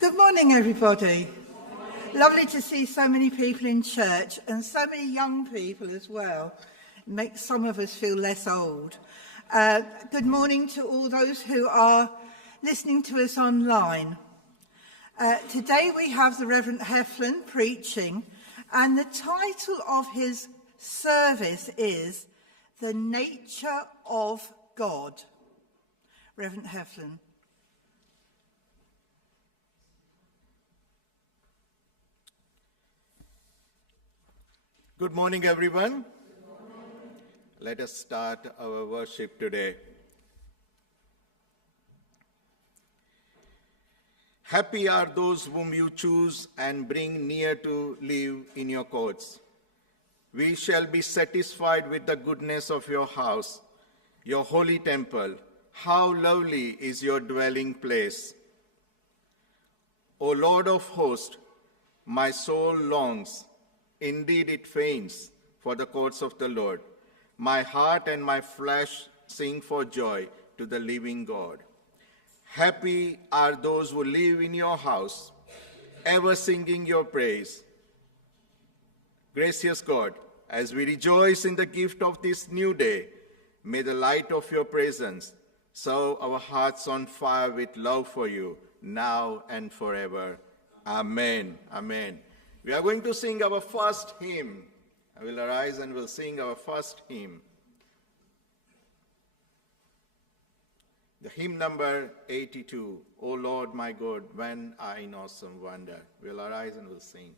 Good morning, everybody. Lovely to see so many people in church and so many young people as well. It makes some of us feel less old. Good morning to all those who are listening to us online. Today we have the Reverend Heflin preaching, and the title of his service is The Nature of God. Reverend Heflin. Good morning, everyone. Good morning. Let us start our worship today. Happy are those whom you choose and bring near to live in your courts. We shall be satisfied with the goodness of your house, your holy temple. How lovely is your dwelling place. O Lord of hosts, my soul longs. Indeed, it faints for the courts of the Lord. My heart and my flesh sing for joy to the living God. Happy are those who live in your house, ever singing your praise. Gracious God, as we rejoice in the gift of this new day, may the light of your presence serve our hearts on fire with love for you, now and forever. Amen. Amen. We are going to sing our first hymn. I will arise and we'll sing our first hymn. The hymn number 82, O Lord my God, when I in awesome wonder. We'll arise and we'll sing.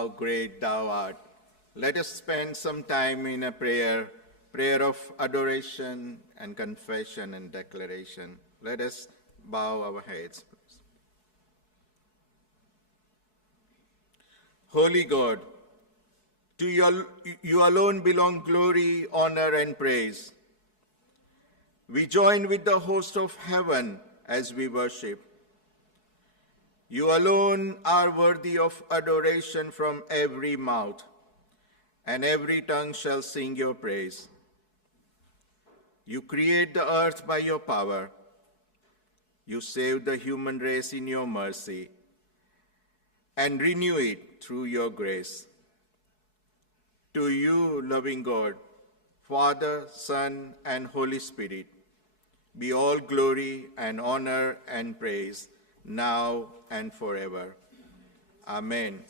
how great thou art. Let us spend some time in a prayer of adoration and confession and declaration. Let us bow our heads. Holy God, to you alone belong glory, honor, and praise. We join with the host of heaven as we worship. You alone are worthy of adoration from every mouth, and every tongue shall sing your praise. You create the earth by your power. You save the human race in your mercy, and renew it through your grace. To you, loving God, Father, Son, and Holy Spirit, be all glory and honor and praise, now and forever. Amen.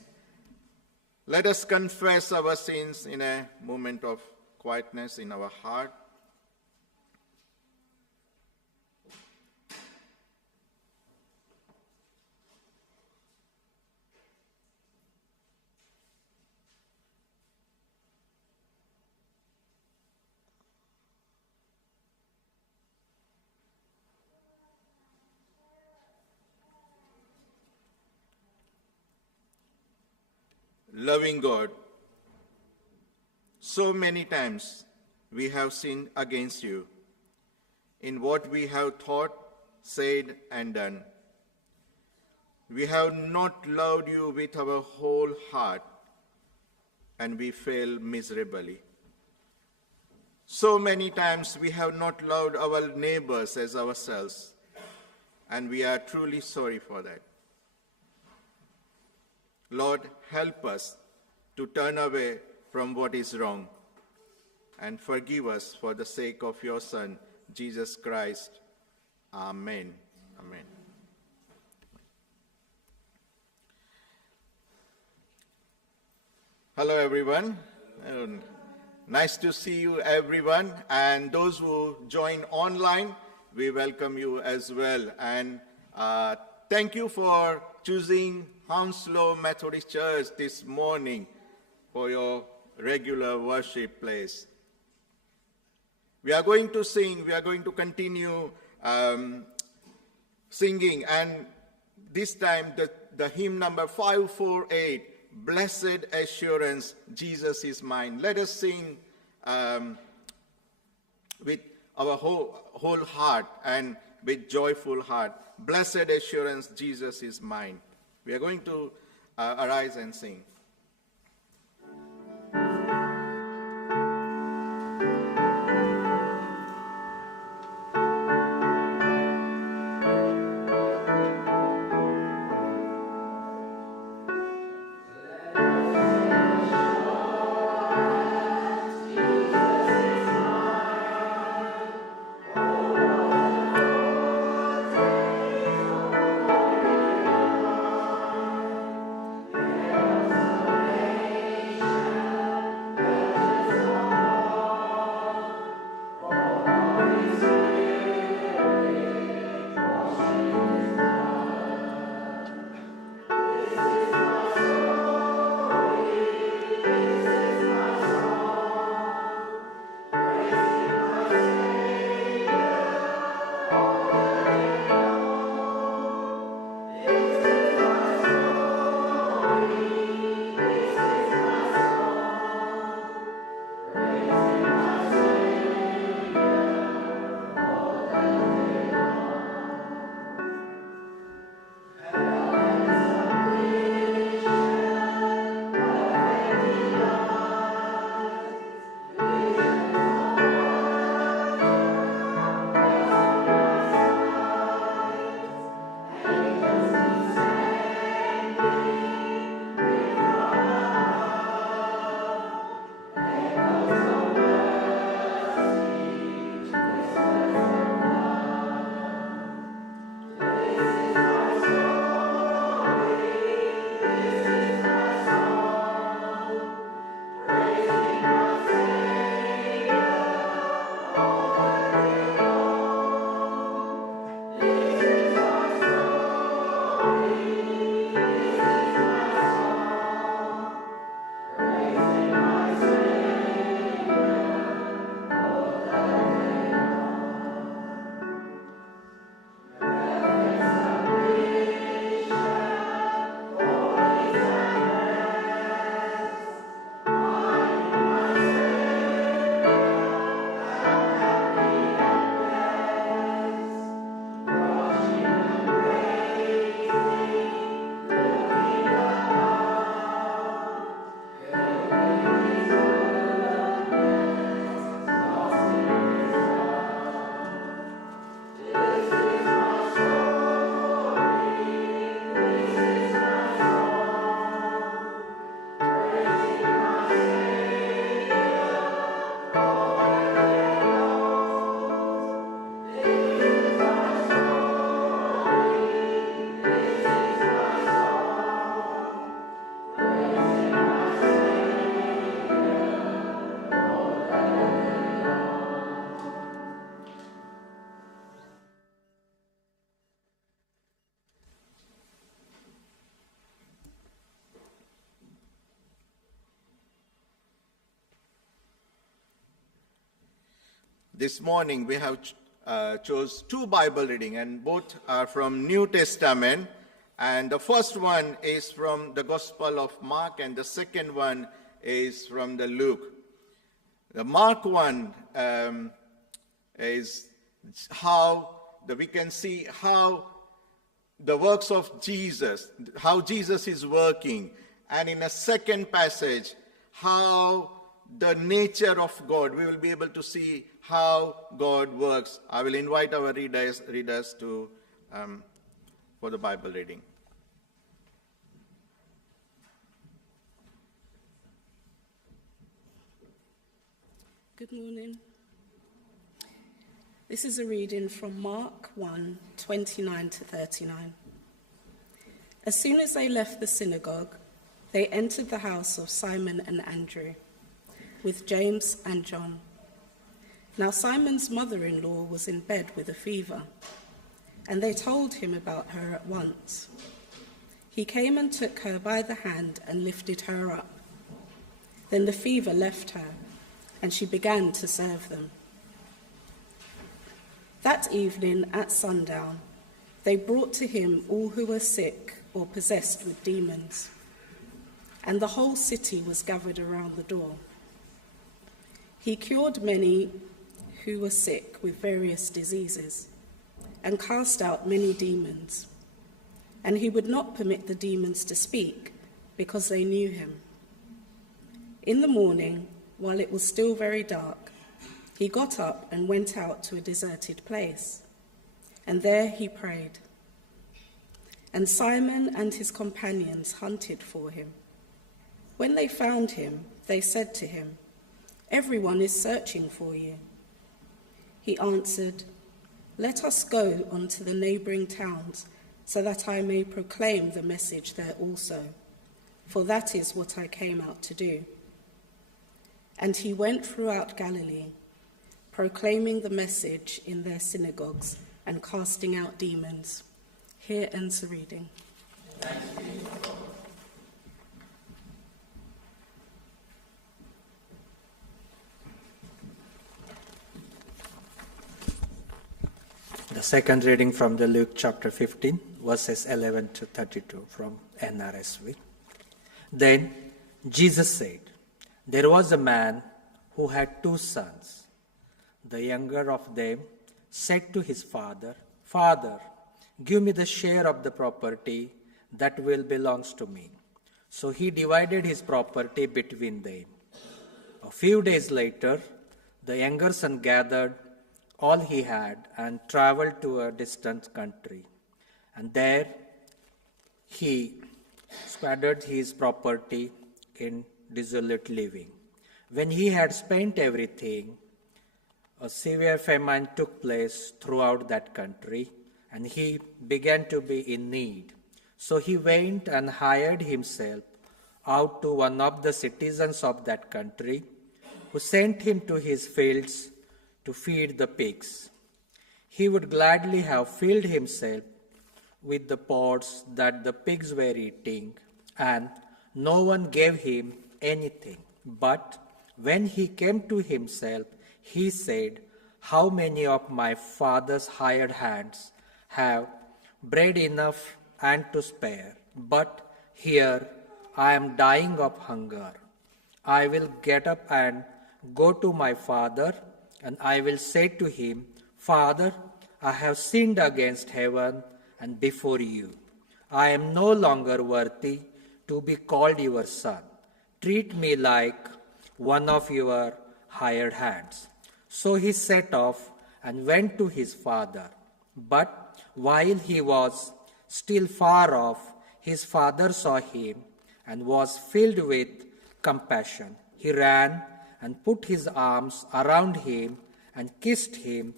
Let us confess our sins in a moment of quietness in our heart. Loving God, so many times we have sinned against you in what we have thought, said, and done. We have not loved you with our whole heart, and we fail miserably. So many times we have not loved our neighbors as ourselves, and we are truly sorry for that. Lord, help us to turn away from what is wrong and forgive us for the sake of your Son, Jesus Christ. Amen. Amen. Hello, everyone. Nice to see you, everyone. And those who join online, we welcome you as well. And thank you for choosing Hounslow Methodist Church this morning for your regular worship place. We are going to sing, we are going to continue singing, and this time the hymn number 548, Blessed Assurance, Jesus is Mine. Let us sing with our whole heart and with joyful heart. Blessed Assurance, Jesus is Mine. We are going to arise and sing. This morning we have chose two Bible reading, and both are from New Testament. And the first one is from the Gospel of Mark, and the second one is from the Luke. The Mark one is how we can see how the works of Jesus, how Jesus is working. And in a second passage, how the nature of God, we will be able to see how God works. I will invite our readers to for the Bible reading. Good morning. This is a reading from Mark 1, 29 to 39. As soon as they left the synagogue, they entered the house of Simon and Andrew, with James and John. Now Simon's mother-in-law was in bed with a fever, and they told him about her at once. He came and took her by the hand and lifted her up. Then the fever left her, and she began to serve them. That evening at sundown, they brought to him all who were sick or possessed with demons, and the whole city was gathered around the door. He cured many who were sick with various diseases, and cast out many demons, and he would not permit the demons to speak, because they knew him. In the morning, while it was still very dark, he got up and went out to a deserted place, and there he prayed. And Simon and his companions hunted for him. When they found him, they said to him, "Everyone is searching for you." He answered, "Let us go on to the neighboring towns, so that I may proclaim the message there also, for that is what I came out to do." And he went throughout Galilee, proclaiming the message in their synagogues and casting out demons. Here ends the reading. The second reading from the Luke chapter 15, verses 11 to 32 from NRSV. Then Jesus said, "There was a man who had 2 sons. The younger of them said to his father, 'Father, give me the share of the property that will belongs to me.' So he divided his property between them. A few days later, the younger son gathered all he had and traveled to a distant country. And there he squandered his property in dissolute living. When he had spent everything, a severe famine took place throughout that country, and he began to be in need. So he went and hired himself out to one of the citizens of that country, who sent him to his fields to feed the pigs. He would gladly have filled himself with the pods that the pigs were eating, and no one gave him anything. But when he came to himself, he said, 'How many of my father's hired hands have bread enough and to spare? But here I am dying of hunger. I will get up and go to my father, and I will say to him, Father, I have sinned against heaven and before you. I am no longer worthy to be called your son. Treat me like one of your hired hands.' So he set off and went to his father. But while he was still far off, his father saw him and was filled with compassion. He ran and put his arms around him and kissed him.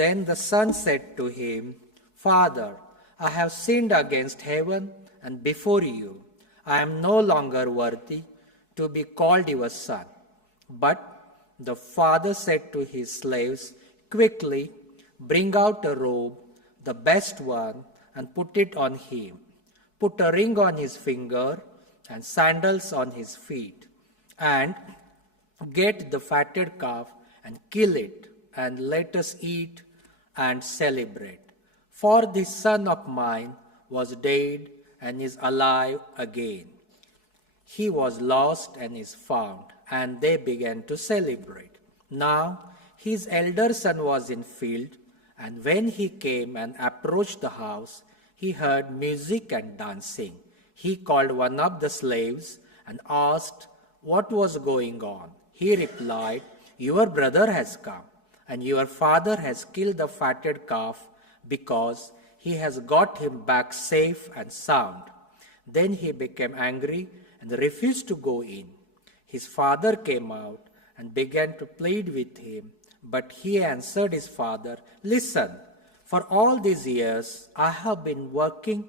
Then the son said to him, 'Father, I have sinned against heaven and before you. I am no longer worthy to be called your son.' But the father said to his slaves, 'Quickly, bring out a robe, the best one, and put it on him. Put a ring on his finger and sandals on his feet. And get the fatted calf and kill it, and let us eat and celebrate. For this son of mine was dead and is alive again. He was lost and is found, and they began to celebrate. Now his elder son was in field, and when he came and approached the house, he heard music and dancing. He called one of the slaves and asked what was going on. He replied, "Your brother has come, and your father has killed the fatted calf because he has got him back safe and sound." Then he became angry and refused to go in. His father came out and began to plead with him, but he answered his father, "Listen, for all these years I have been working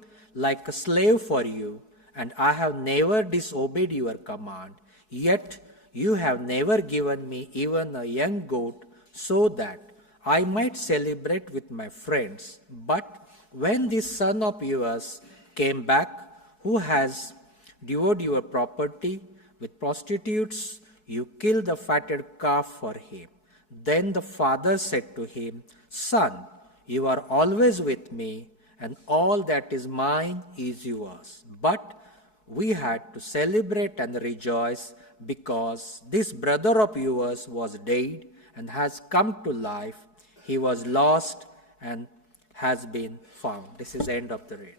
like a slave for you, and I have never disobeyed your command. Yet you have never given me even a young goat so that I might celebrate with my friends. But when this son of yours came back, who has devoured your property with prostitutes, you killed the fatted calf for him." Then the father said to him, "Son, you are always with me, and all that is mine is yours. But we had to celebrate and rejoice because this brother of yours was dead and has come to life. He was lost and has been found." This is the end of the reading.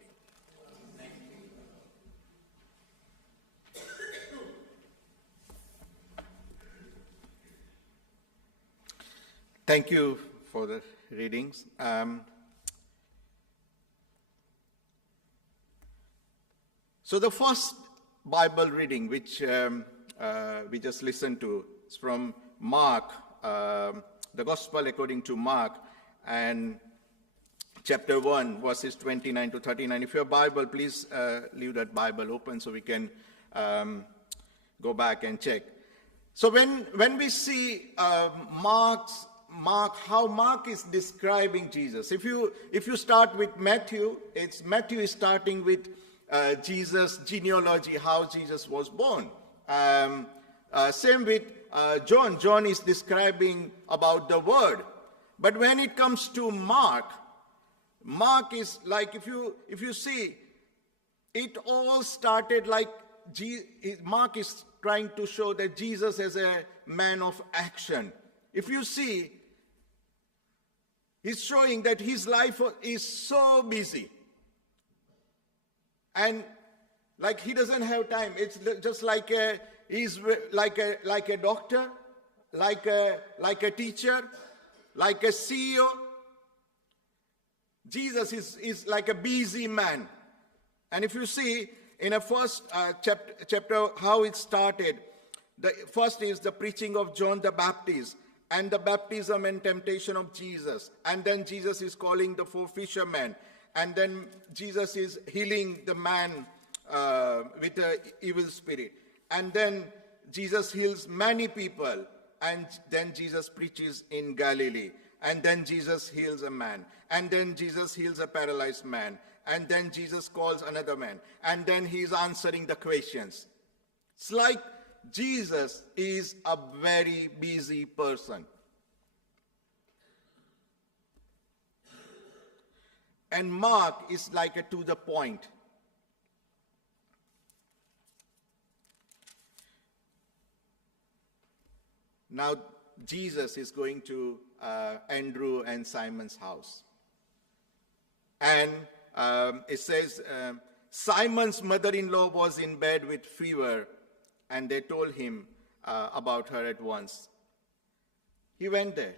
Thank you for the readings. So the first Bible reading, which we just listened to, is from Mark, the Gospel according to Mark, and chapter 1, verses 29 to 39. If you have a Bible, please leave that Bible open so we can go back and check. So when we see how Mark is describing Jesus. If you start with Matthew is starting with Jesus' genealogy, how Jesus was born. Same with John. John is describing about the Word. But when it comes to Mark is like, if you see, it all started like Mark is trying to show that Jesus is a man of action. If you see, he's showing that his life is so busy. And like he doesn't have time. It's just like he's like a doctor, like a teacher, like a CEO. Jesus is like a busy man. And if you see in a first chapter how it started, the first is the preaching of John the Baptist and the baptism and temptation of Jesus. And then Jesus is calling the 4 fishermen. And then Jesus is healing the man with an evil spirit. And then Jesus heals many people. And then Jesus preaches in Galilee. And then Jesus heals a man. And then Jesus heals a paralyzed man. And then Jesus calls another man. And then he's answering the questions. It's like Jesus is a very busy person. And Mark is like a to the point. Now, Jesus is going to Andrew and Simon's house. And it says, Simon's mother-in-law was in bed with fever, and they told him about her at once. He went there.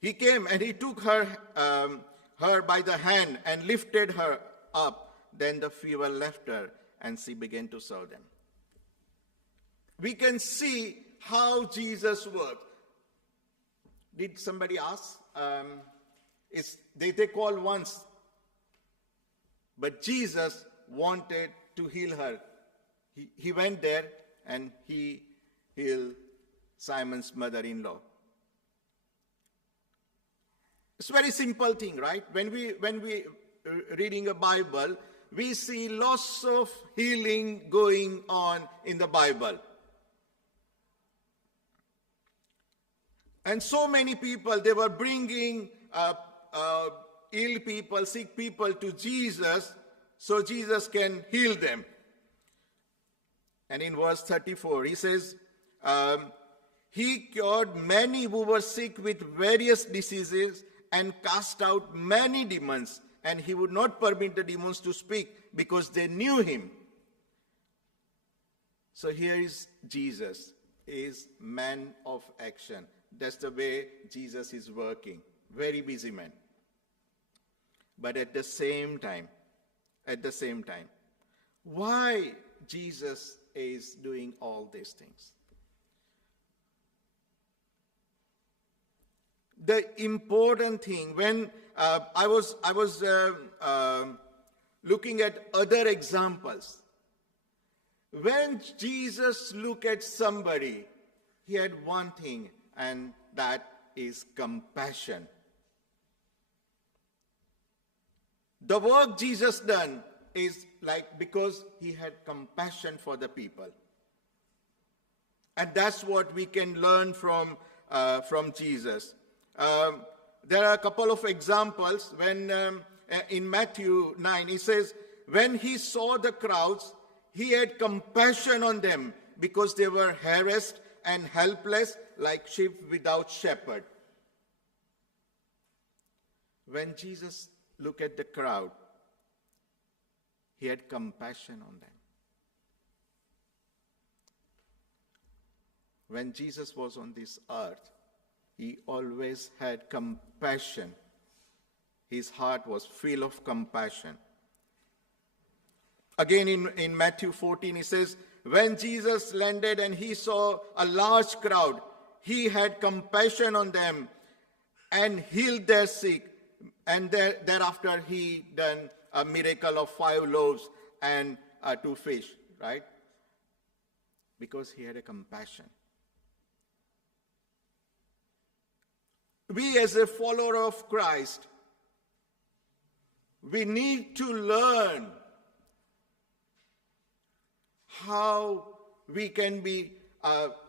He came and he took her by the hand and lifted her up. Then the fever left her, and she began to serve them. We can see how Jesus worked. Did somebody ask? They called once, but Jesus wanted to heal her. He went there and he healed Simon's mother-in-law. It's a very simple thing, right? When we reading a Bible, we see lots of healing going on in the Bible. And so many people, they were bringing ill people, sick people to Jesus so Jesus can heal them. And in verse 34, he says, he cured many who were sick with various diseases and cast out many demons. And he would not permit the demons to speak because they knew him. So here is Jesus, is man of action. That's the way Jesus is working. Very busy man. But at the same time, why Jesus is doing all these things? The important thing, when I was looking at other examples, when Jesus looked at somebody, he had one thing, and that is compassion. The work Jesus done is like because he had compassion for the people. And that's what we can learn from Jesus. There are a couple of examples when in Matthew 9, he says, when he saw the crowds, he had compassion on them because they were harassed and helpless like sheep without shepherd. When Jesus looked at the crowd, he had compassion on them. When Jesus was on this earth, he always had compassion. His heart was full of compassion. Again in Matthew 14, he says, when Jesus landed and he saw a large crowd, he had compassion on them and healed their sick. And thereafter he done a miracle of 5 loaves and 2 fish, right? Because he had a compassion. We as a follower of Christ, we need to learn how we can be,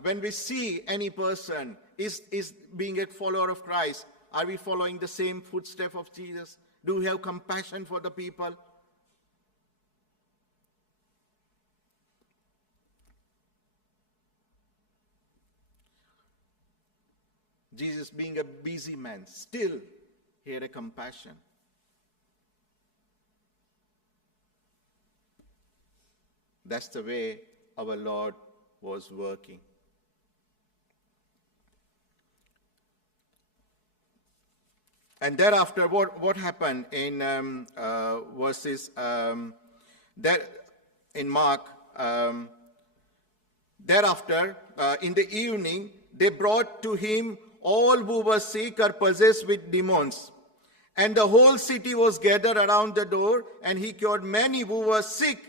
when we see any person is being a follower of Christ, are we following the same footsteps of Jesus? Do we have compassion for the people? Jesus, being a busy man, still he had a compassion. That's the way our Lord was working. And thereafter, what happened in verses that in Mark? Thereafter, in the evening, they brought to him all who were sick or possessed with demons, and the whole city was gathered around the door, and he cured many who were sick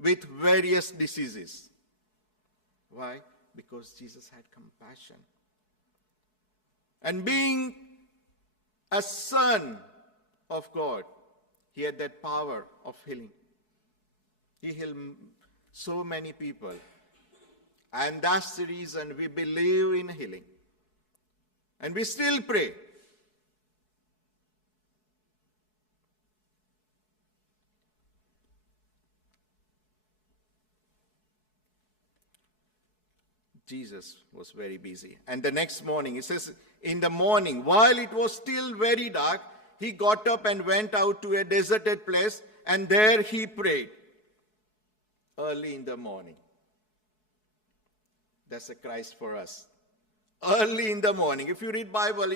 with various diseases. Why? Because Jesus had compassion. And being a son of God, he had that power of healing. He healed so many people. And that's the reason we believe in healing. And we still pray. Jesus was very busy. And the next morning, it says, in the morning, while it was still very dark, he got up and went out to a deserted place, and there he prayed. Early in the morning. That's a Christ for us. Early in the morning. If you read Bible,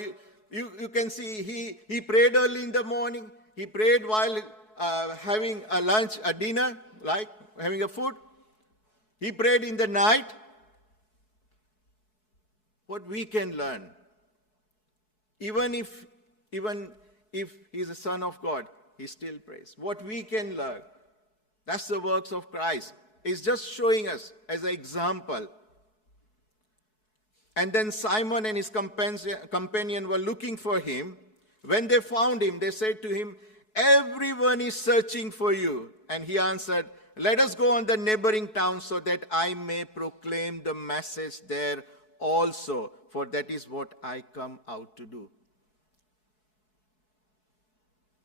you can see he prayed early in the morning. He prayed while having a lunch, a dinner, like having a food. He prayed in the night. What we can learn, even if he's a son of God, he still prays. What we can learn, that's the works of Christ. He's just showing us as an example. And then Simon and his companion were looking for him. When they found him, they said to him, everyone is searching for you. And he answered, let us go on the neighboring town so that I may proclaim the message there also, for that is what I come out to do.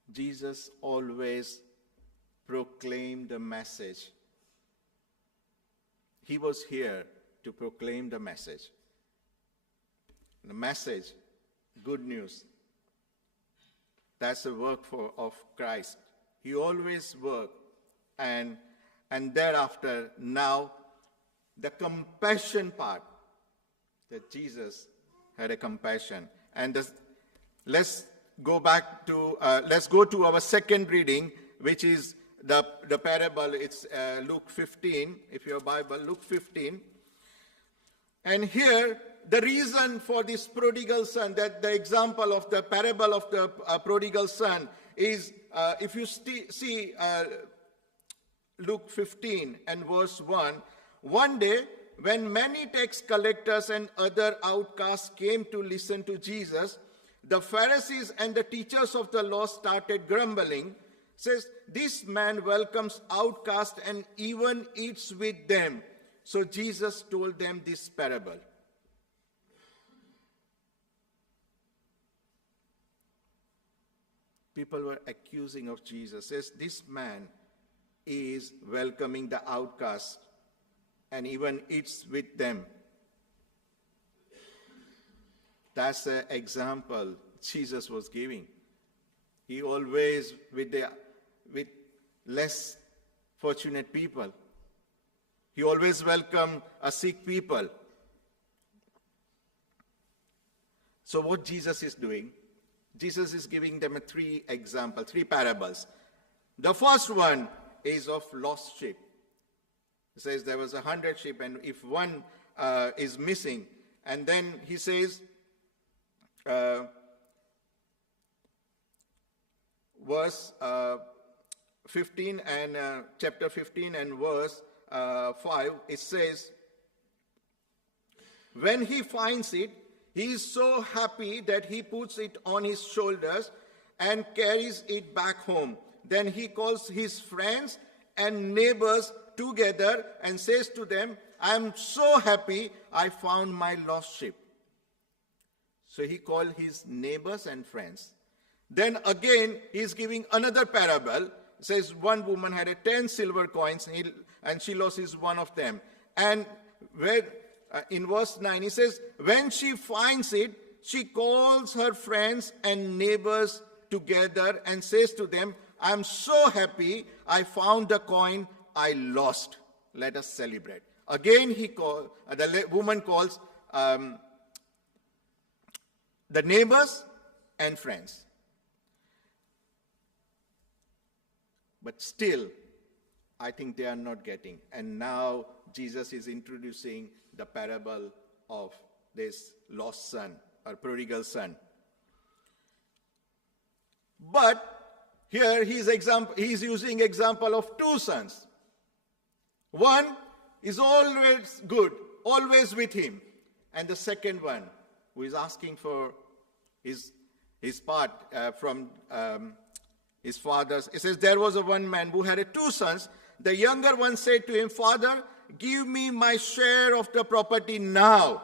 Jesus always proclaimed the message. He was here to proclaim the message. The message, good news. That's the work of Christ. He always worked. And thereafter, now, the compassion part, that Jesus had a compassion. And let's go to our second reading, which is the parable. It's Luke 15, if your Bible, Luke 15. And here, the reason for this prodigal son, that the example of the parable of the prodigal son is, if you see Luke 15 and verse 1, one day, when many tax collectors and other outcasts came to listen to Jesus, the Pharisees and the teachers of the law started grumbling. Says, this man welcomes outcasts and even eats with them. So Jesus told them this parable. People were accusing of Jesus. Says, this man is welcoming the outcasts and even eats with them. That's the example Jesus was giving. He always with less fortunate people. He always welcomed sick people. So what Jesus is doing, Jesus is giving them three parables. The first one is of lost sheep. He says there was 100 sheep, and if one is missing, and then he says, verse 15 and chapter 15 and verse 5, it says, when he finds it, he is so happy that he puts it on his shoulders and carries it back home. Then he calls his friends and neighbors together and says to them, I am so happy I found my lost sheep. So he called his neighbors and friends. Then again, he is giving another parable. It says one woman had 10 silver coins and she lost one of them. And in verse 9, he says, when she finds it, she calls her friends and neighbors together and says to them, I am so happy I found the coin I lost. Let us celebrate. Again, the woman calls the neighbors and friends. But still, I think they are not getting. And now Jesus is introducing the parable of this lost son or prodigal son. But here he's using example of two sons. One is always good, always with him. And the second one, who is asking for his part from his father's. It says, there was one man who had 2 sons. The younger one said to him, Father, give me my share of the property now.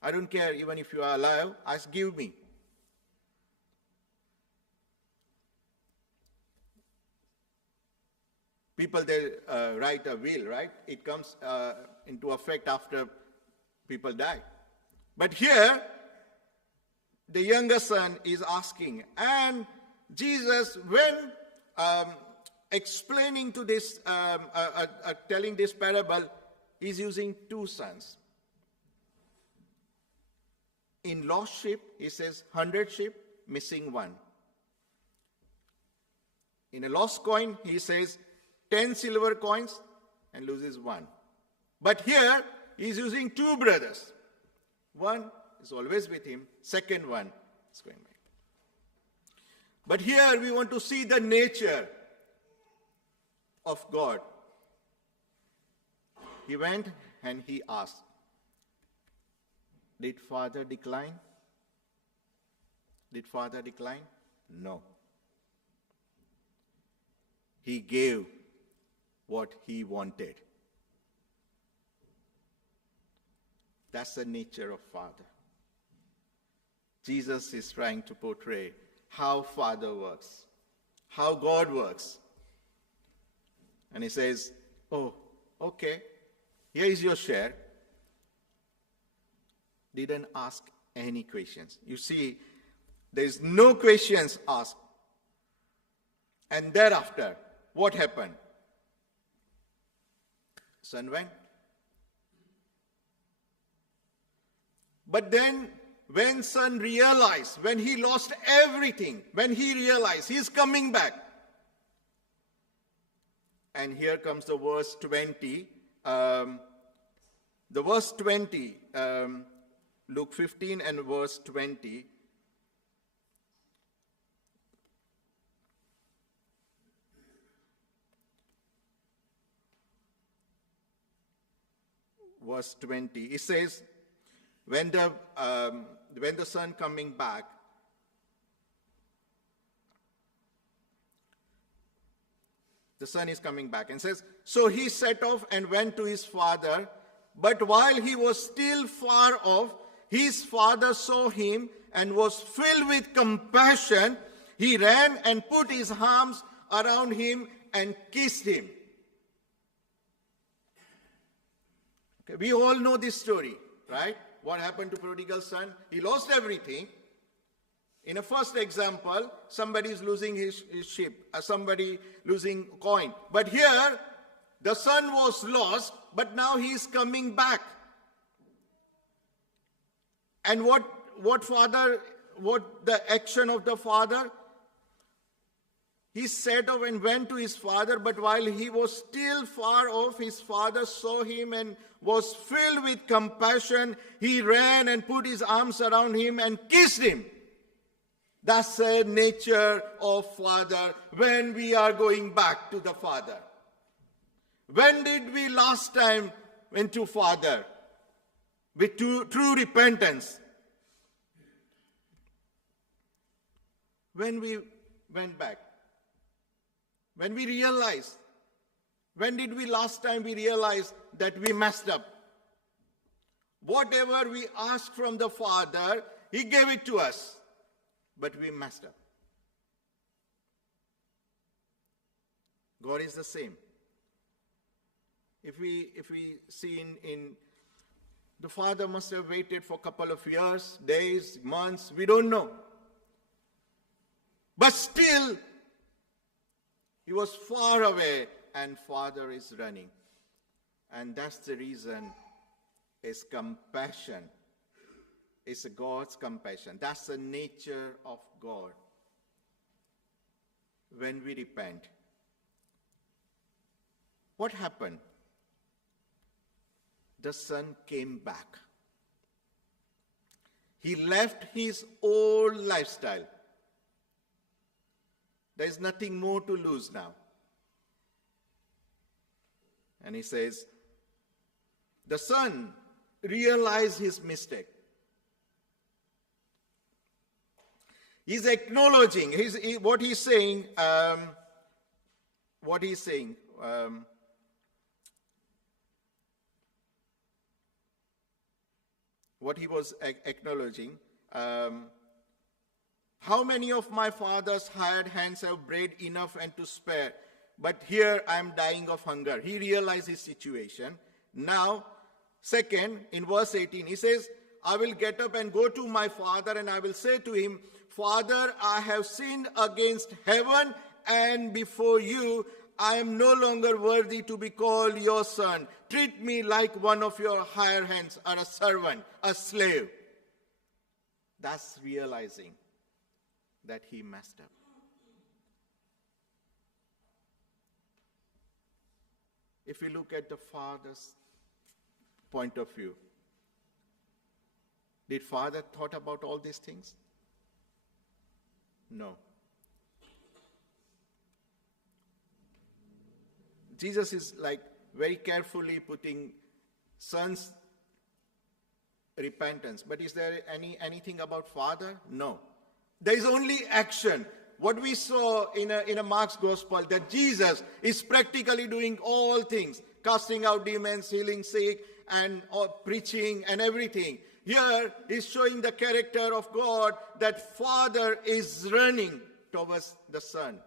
I don't care, even if you are alive, give me. People, they write a will, right? It comes into effect after people die. But here, the younger son is asking. And Jesus, when explaining to this, telling this parable, is using 2 sons. In lost sheep, he says 100 sheep, missing 1. In a lost coin, he says 10 silver coins and loses 1. But here, he's using 2 brothers. One is always with him, second one is going back. But here we want to see the nature of God. He went and he asked, did Father decline? Did Father decline? No. He gave what he wanted. That's the nature of Father. Jesus is trying to portray how Father works, how God works. And he says, oh, okay, here is your share. Didn't ask any questions. You see, there's no questions asked. And thereafter, what happened? Son went. But then, when son realized, when he lost everything, when he realized he's coming back, and here comes the verse 20. The verse 20, Luke 15 and verse 20. Verse 20, it says, when the son coming back, the son is coming back and says, so he set off and went to his father, but while he was still far off, his father saw him and was filled with compassion. He ran and put his arms around him and kissed him. Okay, we all know this story, right? What happened to prodigal son? He lost everything. In a first example, somebody is losing his sheep, somebody losing coin. But here, the son was lost, but now he is coming back. And what the action of the father? He set off and went to his father, but while he was still far off, his father saw him and was filled with compassion. He ran and put his arms around him and kissed him. That's the nature of Father when we are going back to the Father. When did we last time went to Father? With true repentance. When we went back. When we realized. When did we last time we realized that we messed up? Whatever we asked from the Father, He gave it to us. But we messed up. God is the same. If we see in the Father must have waited for a couple of years, days, months, we don't know. But still, He was far away and Father is running. And that's the reason is compassion. It's God's compassion. That's the nature of God. When we repent. What happened? The son came back. He left his old lifestyle. There is nothing more to lose now. And he says, the son realized his mistake. He's acknowledging, what he's saying, what he was acknowledging, how many of my father's hired hands have bread enough and to spare, but here I am dying of hunger. He realized his situation. Now, second, in verse 18, he says, I will get up and go to my father and I will say to him, Father, I have sinned against heaven and before you. I am no longer worthy to be called your son. Treat me like one of your hired hands or a servant, a slave. That's realizing that he messed up. If we look at the Father's point of view, did Father thought about all these things? No. Jesus is like very carefully putting son's repentance. But is there anything about Father? No. There is only action. What we saw in a Mark's Gospel, that Jesus is practically doing all things, casting out demons, healing sick, and preaching and everything. Here is showing the character of God, that Father is running towards the Son.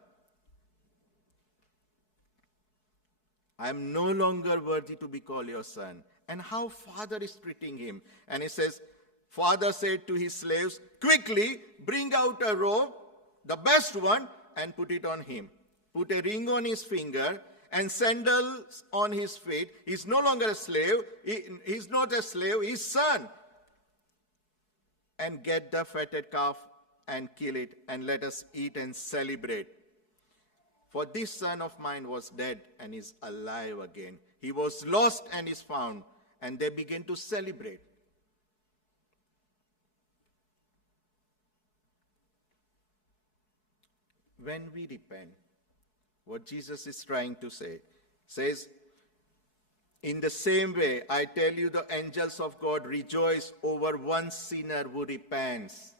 I am no longer worthy to be called your son. And how Father is treating him. And he says, Father said to his slaves, quickly bring out a robe, the best one, and put it on him. Put a ring on his finger and sandals on his feet. He's no longer a slave. He's not a slave, he's son. And get the fatted calf and kill it, and let us eat and celebrate. For this son of mine was dead and is alive again. He was lost and is found. And they begin to celebrate. When we repent, what Jesus is trying to say, says, in the same way, I tell you, the angels of God rejoice over one sinner who repents.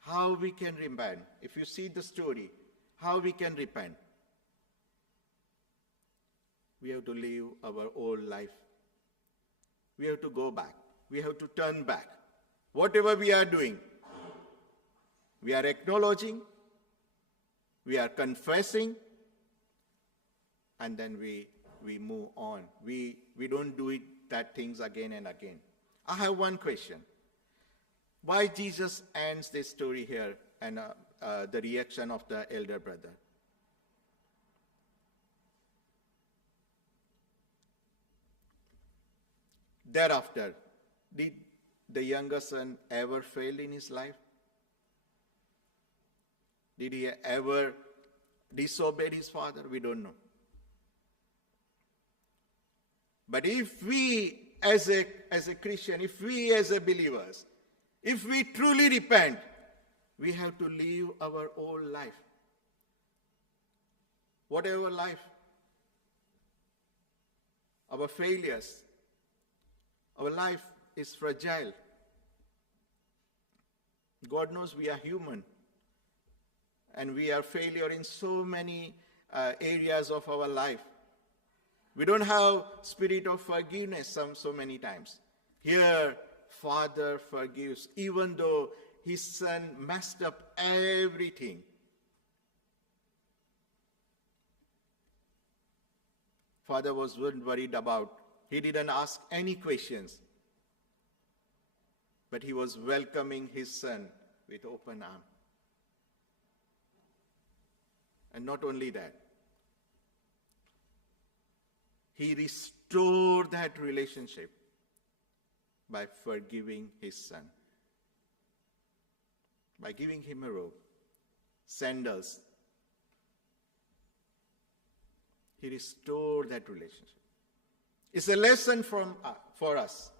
How we can repent? If you see the story, how we can repent? We have to live our old life. We have to go back. We have to turn back. Whatever we are doing, we are acknowledging, we are confessing, and then we move on. We don't do that things again and again. I have one question. Why Jesus ends this story here and the reaction of the elder brother? Thereafter, did the younger son ever fail in his life? Did he ever disobey his father? We don't know. But if we as a Christian, if we as a believers, if we truly repent, we have to live our old life. Whatever life, our failures, our life is fragile. God knows we are human. And we are failure in so many areas of our life. We don't have spirit of forgiveness so many times. Here, Father forgives, even though his son messed up everything. Father wasn't worried about. He didn't ask any questions. But he was welcoming his son with open arms. And not only that, he restored that relationship by forgiving his son, by giving him a robe, sandals. He restored that relationship. It's a lesson for us.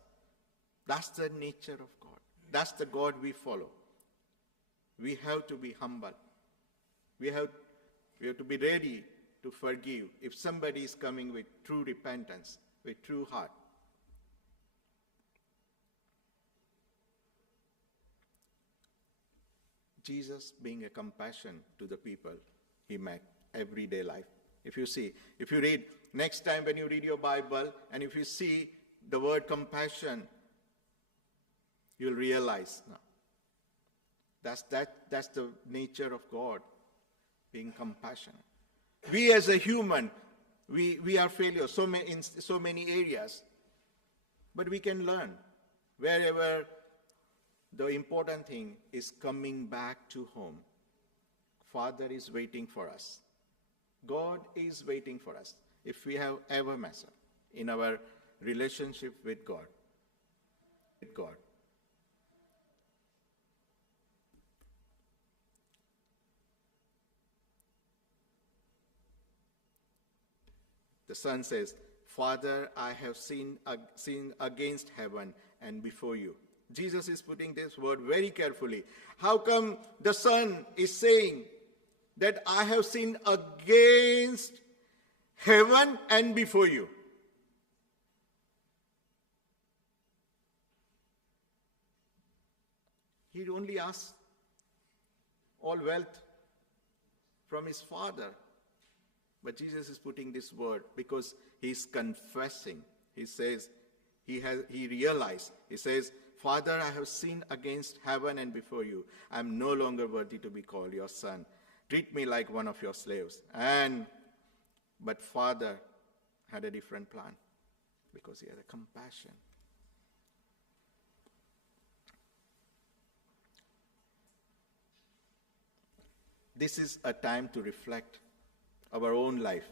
That's the nature of God. That's the God we follow. We have to be humble. We have to be ready to forgive if somebody is coming with true repentance, with true heart. Jesus being a compassion to the people he met, everyday life. If you read, next time when you read your Bible, and if you see the word compassion, you'll realize that's the nature of God, being compassionate. We as a human, we are failures in so many areas. But we can learn wherever. The important thing is coming back to home. Father is waiting for us. God is waiting for us. If we have ever messed up in our relationship with God. The son says, Father, I have sinned against heaven and before you. Jesus is putting this word very carefully. How come the son is saying that I have sinned against heaven and before you? He only asks all wealth from his father. But Jesus is putting this word because he's confessing. He says, he realized, he says, Father, I have sinned against heaven and before you. I am no longer worthy to be called your son. Treat me like one of your slaves. But Father had a different plan because he had a compassion. This is a time to reflect our own life.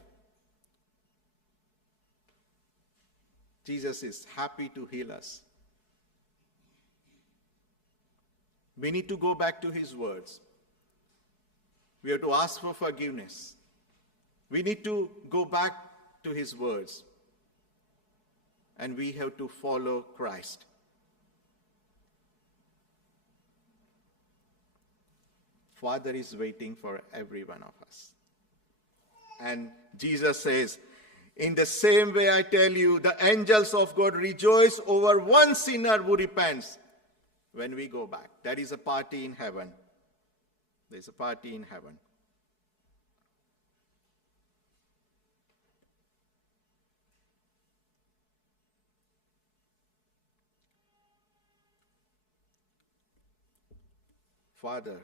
Jesus is happy to heal us. We need to go back to his words. We have to ask for forgiveness. We need to go back to his words. And we have to follow Christ. Father is waiting for every one of us. And Jesus says, in the same way I tell you, the angels of God rejoice over one sinner who repents when we go back. There is a party in heaven. There is a party in heaven. Father,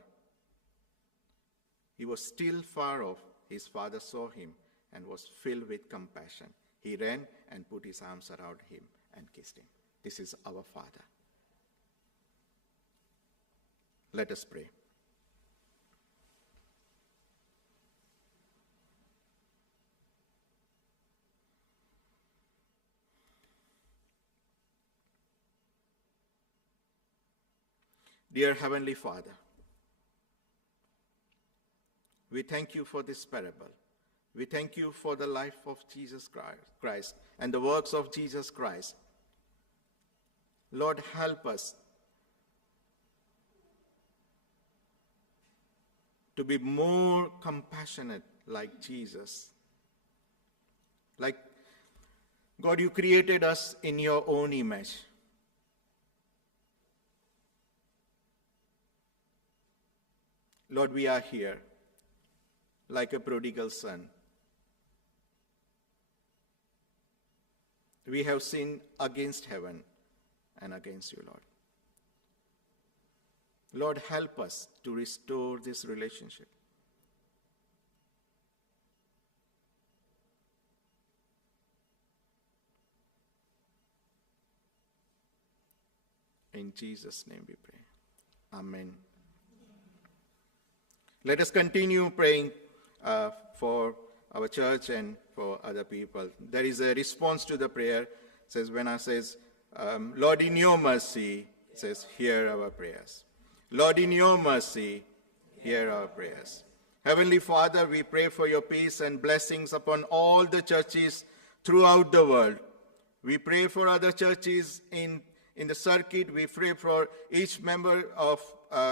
he was still far off. His father saw him and was filled with compassion. He ran and put his arms around him and kissed him. This is our Father. Let us pray. Dear Heavenly Father, we thank you for this parable. We thank you for the life of Jesus Christ and the works of Jesus Christ. Lord, help us to be more compassionate like Jesus. Like, God, you created us in your own image. Lord, we are here like a prodigal son. We have sinned against heaven and against you, Lord. Lord, help us to restore this relationship. In Jesus' name we pray. Amen. Let us continue praying for our church and for other people. There is a response to the prayer. It says, when I says, Lord, in your mercy, it says, hear our prayers. Lord, in your mercy, hear our prayers. Heavenly Father, we pray for your peace and blessings upon all the churches throughout the world. We pray for other churches in the circuit. We pray for each member of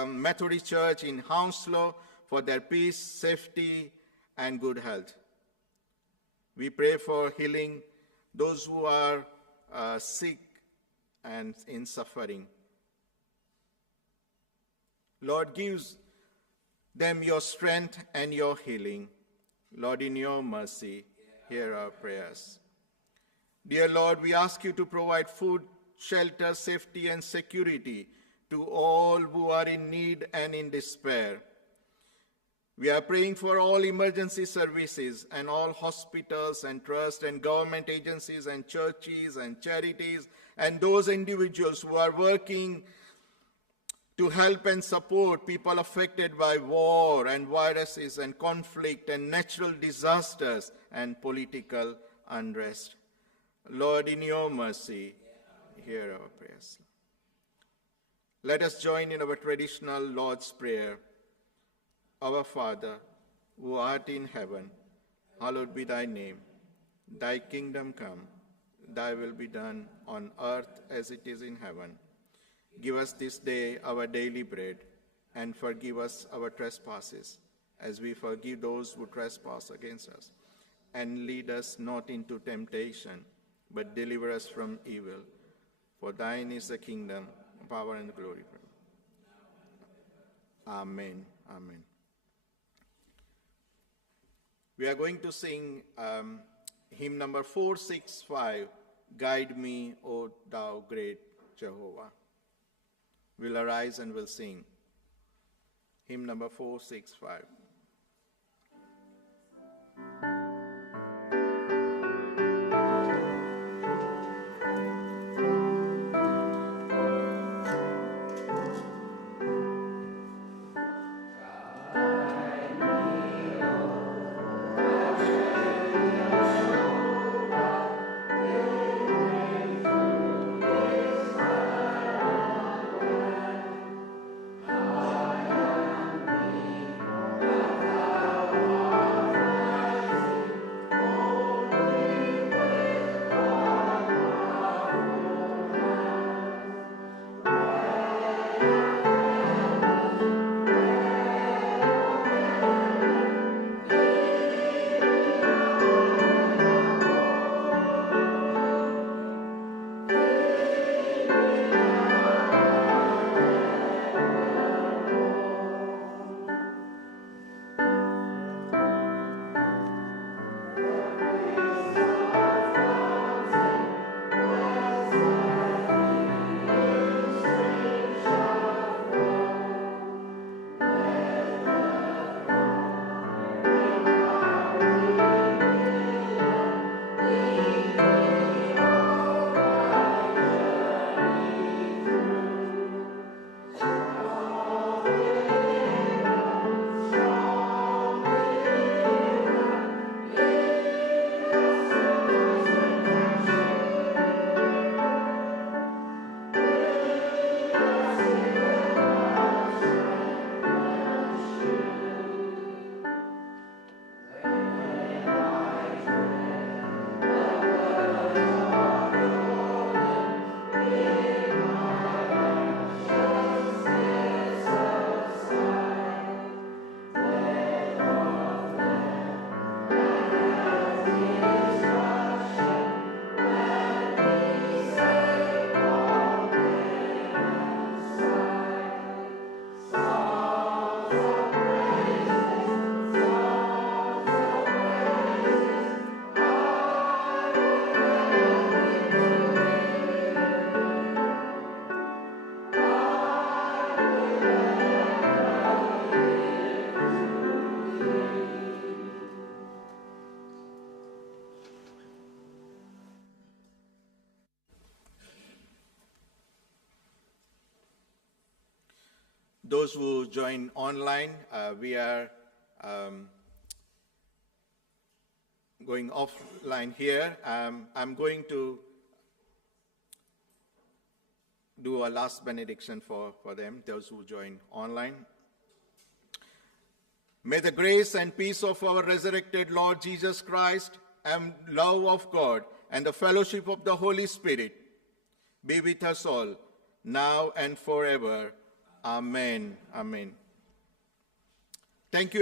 Methodist Church in Hounslow for their peace, safety, and good health. We pray for healing those who are sick and in suffering. Lord, give them your strength and your healing. Lord, in your mercy, hear our prayers. Dear Lord, we ask you to provide food, shelter, safety, and security to all who are in need and in despair. We are praying for all emergency services and all hospitals and trusts and government agencies and churches and charities and those individuals who are working to help and support people affected by war and viruses and conflict and natural disasters and political unrest. Lord, in your mercy, hear our prayers. Let us join in our traditional Lord's Prayer. Our Father, who art in heaven, hallowed be thy name. Thy kingdom come, thy will be done on earth as it is in heaven. Give us this day our daily bread, and forgive us our trespasses, as we forgive those who trespass against us. And lead us not into temptation, but deliver us from evil. For thine is the kingdom, power, and glory. Amen. Amen. We are going to sing hymn number 465, Guide Me, O Thou Great Jehovah. We'll arise and we'll sing hymn number 465. Those who join online, we are going offline here. I'm going to do a last benediction for them, those who join online. May the grace and peace of our resurrected Lord Jesus Christ and love of God and the fellowship of the Holy Spirit be with us all, now and forever. Amen. Amen. Thank you.